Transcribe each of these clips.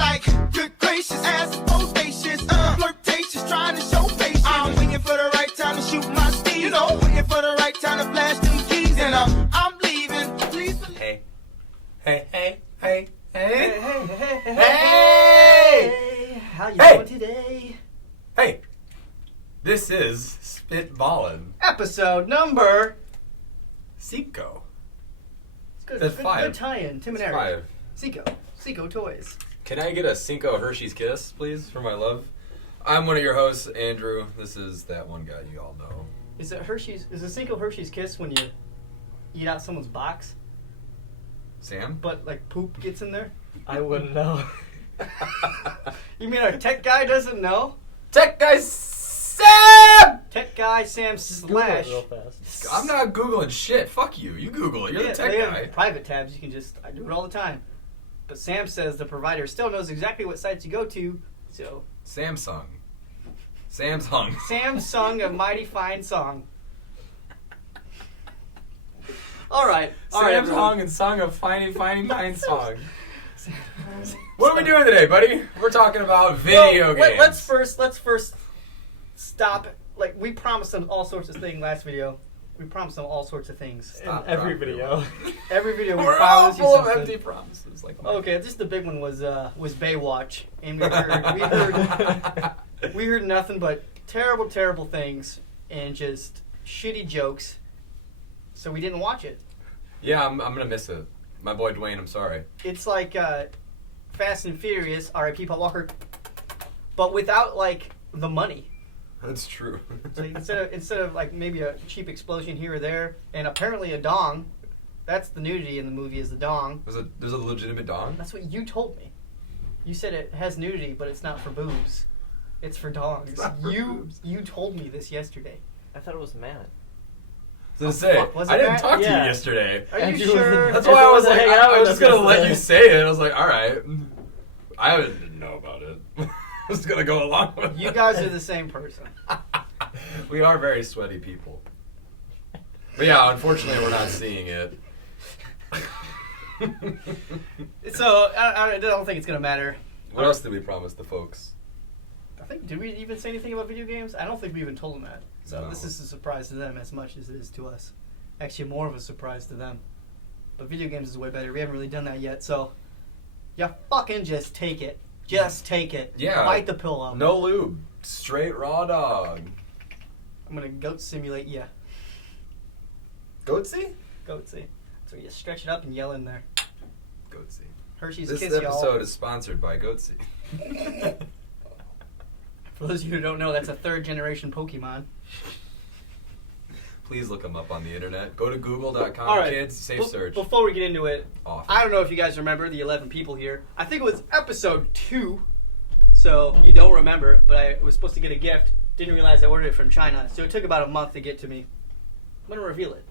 like good gracious, ass bodacious, flirtatious, trying to show patience. I'm waiting for the right time to shoot my steez. You know, waiting for the right time to flash them keys. And I'm leaving. Please believe. Hey. Hey. Hey, how you doing today? Hey. This is Spit Ballin. Episode number... Cinco. It's good. That's five. Good tie-in. Tim and It's Eric. five. Cinco Toys. Can I get a Cinco Hershey's Kiss, please, for my love? I'm one of your hosts, Andrew. This is that one guy you all know. Is it Hershey's? Is a Cinco Hershey's Kiss when you eat out someone's box, Sam? but like poop gets in there? I wouldn't know. You mean our tech guy doesn't know? Tech guy Sam! Tech guy Sam slash. Real fast. I'm not Googling shit. Fuck you. You Google it. You're the tech they guy. have private tabs. You can just. I do it all the time. But Sam says the provider still knows exactly what sites you go to. So Samsung. Sam sung a mighty fine song. All right. Samsung and sung a fine song. What are we doing today, buddy? We're talking about video games. Let's first stop. Like, we promised them all sorts of things last video. We promised them all sorts of things. Stop In every talking video. Every video we We're all promised you full of something. empty promises. Like Okay, just the big one was Baywatch, and we heard nothing but terrible things and just shitty jokes. So we didn't watch it. Yeah, I'm gonna miss it. My boy Dwayne, I'm sorry. It's like Fast and Furious, R.I.P. Paul Walker, but without like the money. That's true. So instead of like maybe a cheap explosion here or there, and apparently a dong. That's the nudity in the movie is the dong. There's a legitimate dong? That's what you told me. You said it has nudity, but it's not for boobs. It's for dongs. It's not for boobs. You told me this yesterday. I thought it was Matt. I was gonna say, fuck, was it I didn't that? talk to you Yeah. yesterday. Are you And you sure? wasn't- That's why I was like, hanging out I was with just us gonna let yesterday. you say it. I was like, all right. I didn't know about it. I was gonna go along with You it. guys are the same person. We are very sweaty people. But yeah, unfortunately, we're not seeing it. So I don't think it's gonna matter. What else did we promise the folks? I think did we even say anything about video games? I don't think we even told them that. So No. this is a surprise to them as much as it is to us. Actually, more of a surprise to them. But video games is way better. We haven't really done that yet, so yeah, fucking just take it. Just take it. Yeah. Bite the pillow. No lube. Straight raw dog. I'm gonna goat simulate ya. Goatsy? Goatsy. So you stretch it up and yell in there. Goatsy. Hershey's This Kiss, episode y'all. is sponsored by Goatsy. For those of you who don't know, that's a third generation Pokemon. Please look them up on the internet. Go to google.com, All right. kids. Safe search. Before we get into it, Off. I don't know if you guys remember the 11 people here. I think it was episode 2, so you don't remember, but I was supposed to get a gift. Didn't realize I ordered it from China, so it took about a month to get to me. I'm going to reveal it.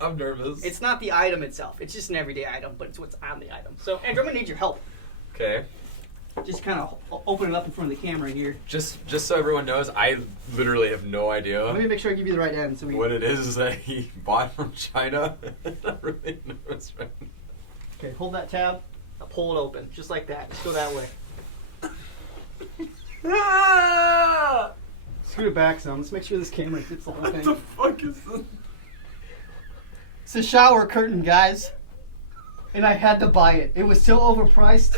I'm nervous. It's not the item itself. It's just an everyday item, but it's what's on the item. So, Andrew, I'm going to need your help. Okay. Just kind of open it up in front of the camera here. Just so everyone knows, I literally have no idea Let me make sure I give you the right end. So what it is that he bought from China. I'm really nervous right now. Okay, hold that tab. I'll pull it open, just like that. Just go that way. Scoot it back some. Let's make sure this camera gets the whole What thing. the fuck is this? It's a shower curtain, guys. And I had to buy it. It was so overpriced.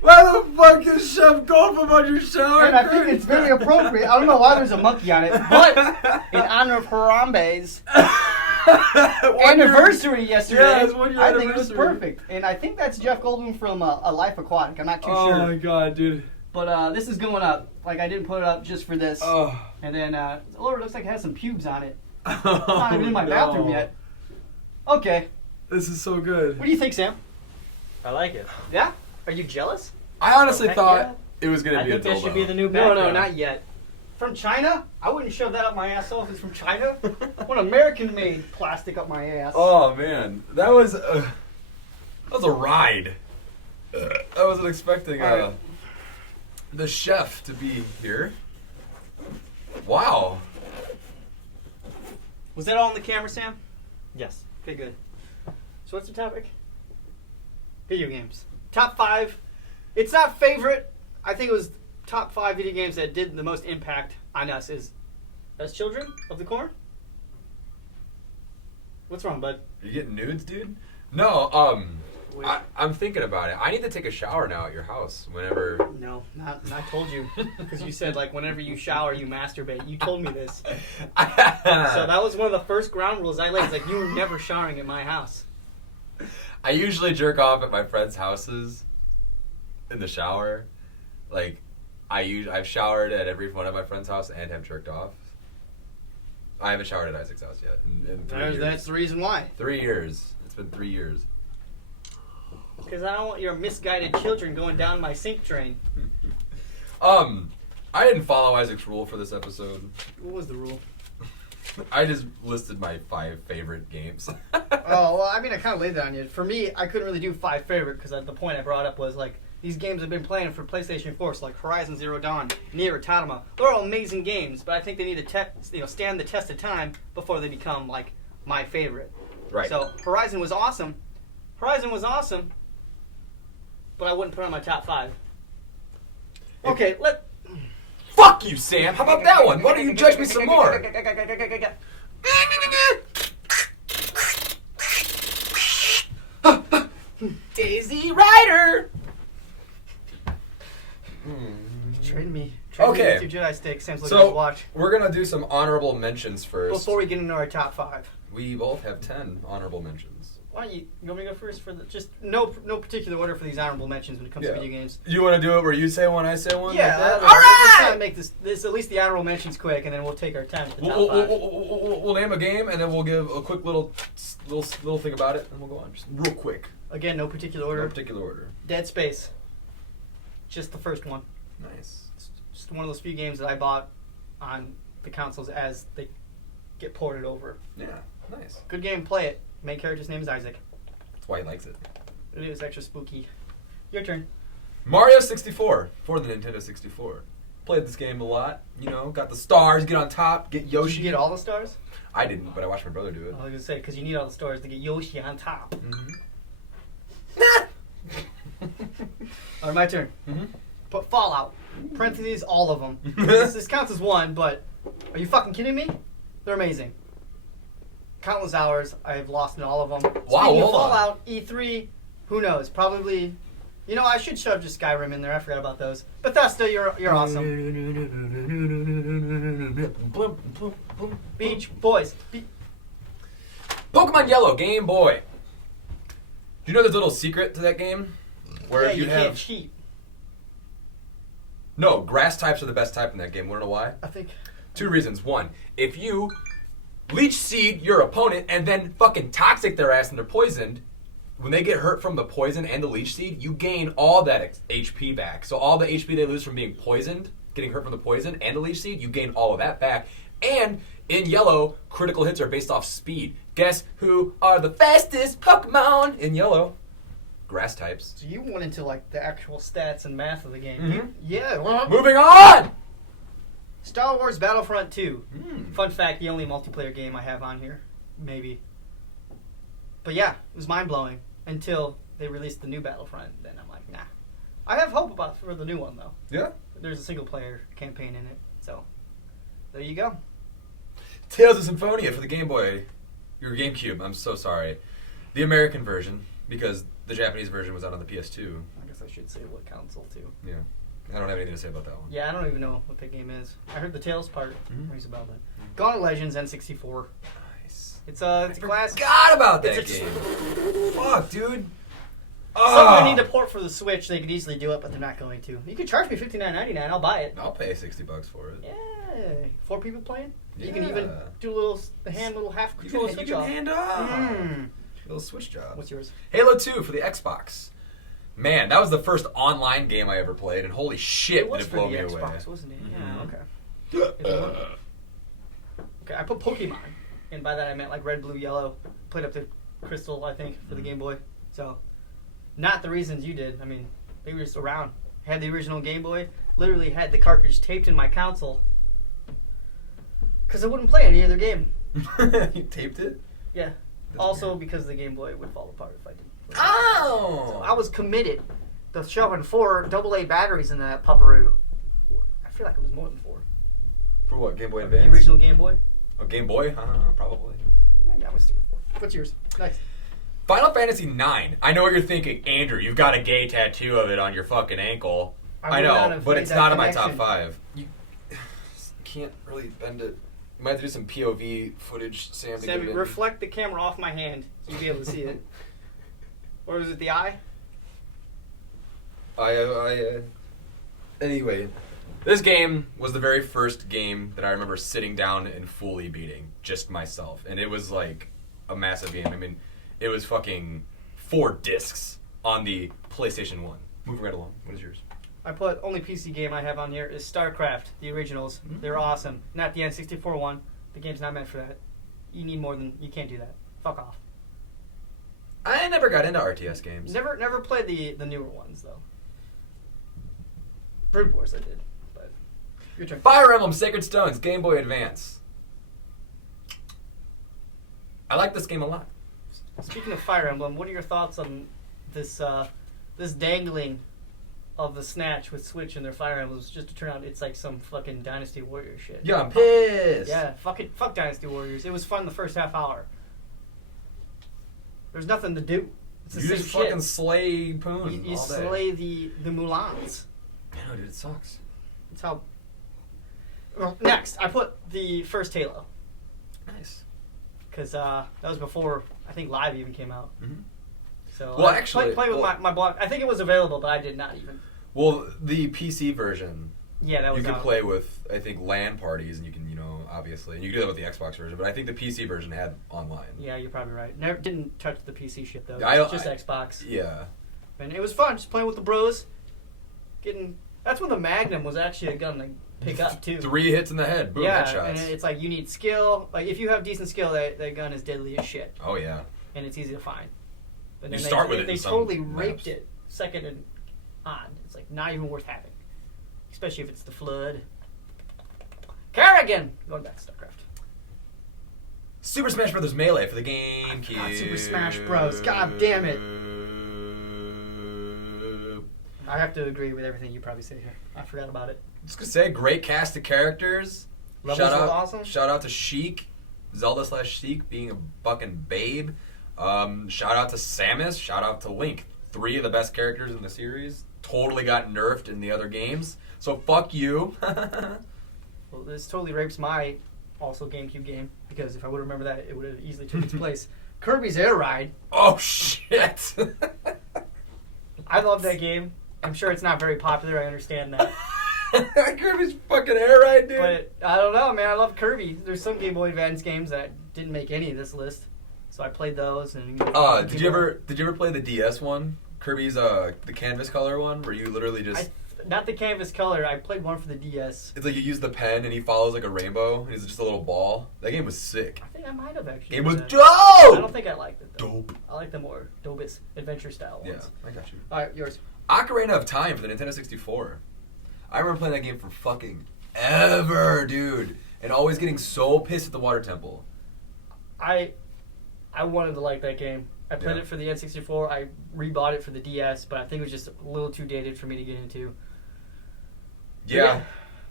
Why the fuck is Chef Goldblum on your shower? And I think it's very appropriate. I don't know why there's a monkey on it, but in honor of Harambe's anniversary yesterday, Yeah, it's 1 year I think it was anniversary. perfect. And I think that's Jeff Goldblum from A Life Aquatic. I'm not too Oh sure. my god, dude. But this is going up. Like, I didn't put it up just for this. Oh. And then, it looks like it has some pubes on it. It's It's not even in my bathroom yet. Okay. This is so good. What do you think, Sam? I like it. Yeah? Are you jealous? I honestly Heck thought yeah. it was gonna I be a think that dildo. should be the new No, background. not yet. From China? I wouldn't shove that up my asshole if it's from China. What American-made plastic up my ass. Oh man, that was a ride. I wasn't expecting All right. the chef to be here. Wow. Was that all on the camera, Sam? Yes. Okay, good. So what's the topic? Video games. Top 5. It's not favorite. I think it was top 5 video games that did the most impact on us as children of the corn. What's wrong, bud? You getting nudes, dude? No, I'm thinking about it. I need to take a shower now at your house whenever. No, not I told you. Because you said, like, whenever you shower, you masturbate. You told me this. So that was one of the first ground rules I laid. It's like, you were never showering at my house. I usually jerk off at my friends' houses in the shower. Like, I've showered at every one of my friends' house and have jerked off. I haven't showered at Isaac's house yet in 3 years. That's the reason why. 3 years. It's been 3 years. Because I don't want your misguided children going down my sink drain. I didn't follow Isaac's rule for this episode. What was the rule? I just listed my 5 favorite games. Oh, well, I mean, I kind of laid that on you. For me, I couldn't really do 5 favorite because the point I brought up was, like, these games I've been playing for PlayStation 4, so like Horizon Zero Dawn, Nier Automata. They're all amazing games, but I think they need to stand the test of time before they become, like, my favorite. Right. So Horizon was awesome. But I wouldn't put it on my top 5. Okay, Fuck you, Sam. How about that one? Why don't you judge me some more? Daisy Rider. Trade me Okay. 2 Jedi sticks. Sam's looking at his So watch. we're gonna do some honorable mentions first. Before we get into our top 5. We both have 10 honorable mentions. Why don't you want me to go first for just no particular order for these honorable mentions when it comes to video games? You want to do it where you say one, I say one? Yeah. Like that? All right. Let's try to make this at least the honorable mentions quick, and then we'll take our time. The top 5. We'll name a game and then we'll give a quick little thing about it, and we'll go on just real quick. Again, no particular order. No particular order. Dead Space. Just the first one. Nice. It's just one of those few games that I bought on the consoles as they get ported over. Yeah. Nice. Good game. Play it. Main character's name is Isaac. That's why he likes it. It is extra spooky. Your turn. Mario 64 for the Nintendo 64. Played this game a lot. You know, got the stars, get on top, get Yoshi. Did you get all the stars? I didn't, but I watched my brother do it. I was going to say, because you need all the stars to get Yoshi on top. Mm-hmm. All right, my turn. Mm-hmm. Put Fallout. Parentheses, all of them. this counts as one, but are you fucking kidding me? They're amazing. Countless hours. I've lost in all of them. Wow, Speaking of hold on. Fallout, E3, who knows? Probably. You know, I should shove just Skyrim in there. I forgot about those. Bethesda, you're awesome. Beach Boys. Pokemon Yellow, Game Boy. Do you know there's a little secret to that game? Where Yeah, if you you can't have cheat. No, grass types are the best type in that game. Wanna know why? I think. 2 reasons. 1, if you leech seed your opponent and then fucking toxic their ass and they're poisoned, when they get hurt from the poison and the leech seed, you gain all that HP back. So all the HP they lose from being poisoned, getting hurt from the poison and the leech seed, you gain all of that back. And in Yellow, critical hits are based off speed. Guess who are the fastest Pokemon in Yellow? Grass types. So you went into like the actual stats and math of the game. Mhm. Yeah. Well, Moving on! Star Wars Battlefront 2. Mm. Fun fact, the only multiplayer game I have on here. Maybe. But yeah, it was mind-blowing until they released the new Battlefront. Then I'm like, nah. I have hope for the new one, though. Yeah? There's a single-player campaign in it. So, there you go. Tales of Symphonia for the Game Boy. Your GameCube, I'm so sorry. The American version, because the Japanese version was out on the PS2. I guess I should say what console, too. Yeah. I don't have anything to say about that one. Yeah, I don't even know what that game is. I heard the Tales part. Mhm. Rings about that. Gauntlet Legends N64. Nice. It's a classic. Forgot about that It's a- game. Fuck, dude. Someone need to port for the Switch. They could easily do it, but they're not going to. You could charge me $59.99. I'll buy it. I'll pay $60 for it. Yeah, 4 people playing. You can Yeah. even do the little half You control can switch off. hand off. Mm. Little switch job. What's yours? Halo 2 for the Xbox. Man, that was the first online game I ever played, and holy shit, It was did it for blow the me Xbox, away. wasn't it? Mhm. Yeah. Okay. Okay, I put Pokemon, and by that I meant like red, blue, yellow. Played up to Crystal, I think, for the Game Boy. So, not the reasons you did. I mean, they were just around. Had the original Game Boy. Literally had the cartridge taped in my console. Because I wouldn't play any other game. You taped it? Yeah. That's Also weird. because the Game Boy would fall apart if I didn't. Oh! So I was committed to shoving 4 AA batteries in that pupperoo. I feel like it was more than 4. For what? Game Boy The Advance? original Game Boy. Oh, Game Boy? Probably. Yeah, I was stick with 4. What's yours? Next. Final Fantasy IX. I know what you're thinking, Andrew. You've got a gay tattoo of it on your fucking ankle. I would not know, have but made it's that not in my top connection. 5. You can't really bend it. You might have to do some POV footage, Sam. To get Sammy, it in. reflect the camera off my hand so you'll be able to see it. Or is it the eye? Anyway, this game was the very first game that I remember sitting down and fully beating, just myself. And it was like a massive game. I mean, it was fucking 4 discs on the PlayStation 1. Moving right along. What is yours? I put only PC game I have on here is StarCraft, the originals. They're awesome. Not the N64 one. The game's not meant for that. You need more than you can't do that. Fuck off. I never got into RTS games. Never played the newer ones though. Brood Wars I did, but your turn. Fire Emblem Sacred Stones, Game Boy Advance. I like this game a lot. Speaking of Fire Emblem, what are your thoughts on this this dangling of the Snatch with Switch and their Fire Emblems just to turn out it's like some fucking Dynasty Warrior shit? Yeah, I'm pissed. Yeah, fuck Dynasty Warriors. It was fun the first half hour. There's nothing to do. It's the You same just shit. fucking slay Poon You all day. slay the Mulans. I know, dude, it sucks. That's how. Well, next, I put the first Halo Nice. because that was before I think Live even came out. Mhm. So Well, I actually- play with well- my blog. I think it was available, but I did not even. Well, the PC version, Yeah, that was you can out. play with, I think, LAN parties, and you can, obviously, and you can do that with the Xbox version, but I think the PC version had online. Yeah, you're probably right. Never didn't touch the PC shit though. I- Just Xbox. Yeah. And it was fun, just playing with the bros. That's when the Magnum was actually a gun to pick up too. 3 hits in the head, boom, yeah, headshots. and it's like you need skill. Like if you have decent skill, that gun is deadly as shit, Oh, yeah. and it's easy to find. But You then start with it They in some totally maps. raped it second and on. It's like not even worth having, especially if it's the Flood. Kerrigan, going back to StarCraft. Super Smash Bros. Melee for the GameCube. forgot Super Smash Bros. God damn it. I have to agree with everything you probably say here. I forgot about it. Just gonna say, great cast of characters. Levels were awesome. Shout out to Sheik, Zelda/Sheik being a fucking babe. Shout out to Samus. Shout out to Link. 3 of the best characters in the series. Totally got nerfed in the other games. So fuck you. Well, this totally rapes my also GameCube game because if I would remember that, it would have easily took its place. Kirby's Air Ride. Oh shit. I love that game. I'm sure it's not very popular. I understand that. Kirby's fucking air ride, dude. But I don't know, man. I love Kirby. There's some Game Boy Advance games that didn't make any of this list, so I played those. And Did you ever play the DS one? Kirby's the canvas color one, where you literally just Not the canvas color. I played one for the DS. it's like you use the pen and he follows like a rainbow and he's just a little ball. That game was sick. I think I might have actually. It was used that. dope. I don't think I liked it though. Dope. I like the more Dobus adventure style Yeah, ones. I got you. All right, yours. Ocarina of Time for the Nintendo 64. I remember playing that game for fucking ever, dude, and always getting so pissed at the water temple. I wanted to like that game. I played Yeah. it for the N64. I rebought it for the DS, but I think it was just a little too dated for me to get into. Yeah,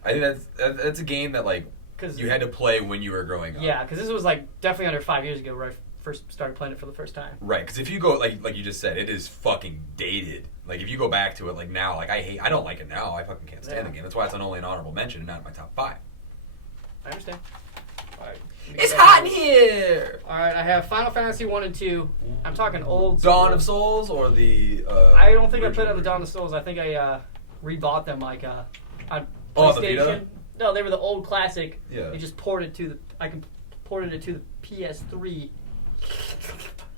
I think that's a game that like 'Cause- you had to play when you were growing up. Yeah, because this was like definitely under 5 years ago where I first started playing it for the first time. Right, because if you go like you just said, it is fucking dated. Like if you go back to it like now, like I don't like it now. I fucking can't stand Yeah. the game. That's why it's only an honorable mention and not in my top 5. I understand. All right. It's hot in here. All right, I have Final Fantasy 1 and 2. I'm talking old. Dawn school. of Souls or the. I don't think I played original on the Dawn of version? Souls. I think I rebought them like on Oh, on the PlayStation. Vita? No, they were the old classic. Yeah. They just ported to the. I ported it to the PS3.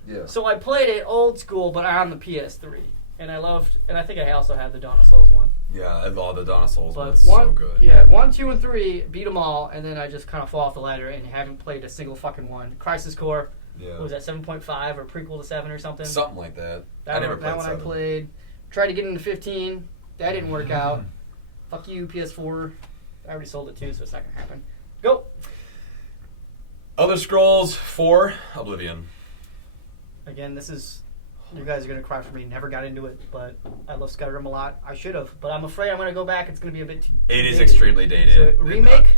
Yeah. So I played it old school, but on the PS3, and I loved. And I think I also had the Dawn of Souls one. Yeah, I love the Dawn of Souls one. But It's one, so good. yeah, 1, 2, and 3 beat them all, and then I just kind of fall off the ladder and haven't played a single fucking one. Crisis Core. Yeah. What was that 7.5 or prequel to 7 or something? Something like that. That I never one, played that one 7. I played. Tried to get into 15. That didn't work out. Fuck you, PS4. I already sold it too, so it's not gonna happen. Go. Elder Scrolls 4, Oblivion. Again, this is You guys are gonna cry for me. Never got into it, but I love Skyrim a lot. I should have, but I'm afraid I'm gonna go back. It's gonna be a bit too. It is dated. extremely dated. So, remake?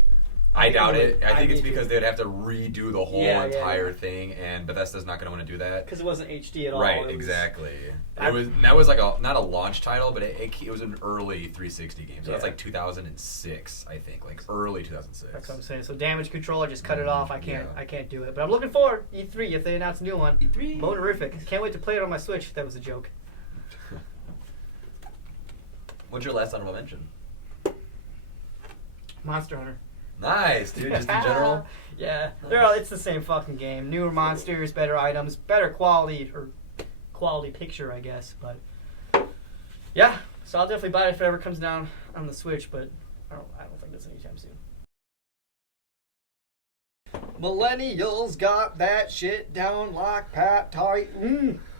I doubt can do it. I think it's need because to. they'd have to redo the whole Yeah, entire thing, and Bethesda's not going to want to do that. Because it wasn't HD at all. Right, It was- exactly. I- That was like not a launch title, but it was an early 360 game. So that's Yeah. like 2006, I think, like early 2006. That's what I'm saying. So damage control, I just cut it off. I can't. Yeah. I can't do it. But I'm looking forward E3 if they announce a new one. E3. Motorific. Can't wait to play it on my Switch. That was a joke. What's your last honorable mention? Monster Hunter. Nice, dude. Just in general. Yeah, they're all, it's the same fucking game. Newer monsters, better items, better quality or quality picture, I guess. But yeah, so I'll definitely buy it if it ever comes down on the Switch. But I don't think that's anytime soon. Millennials got that shit down like Pat Titan.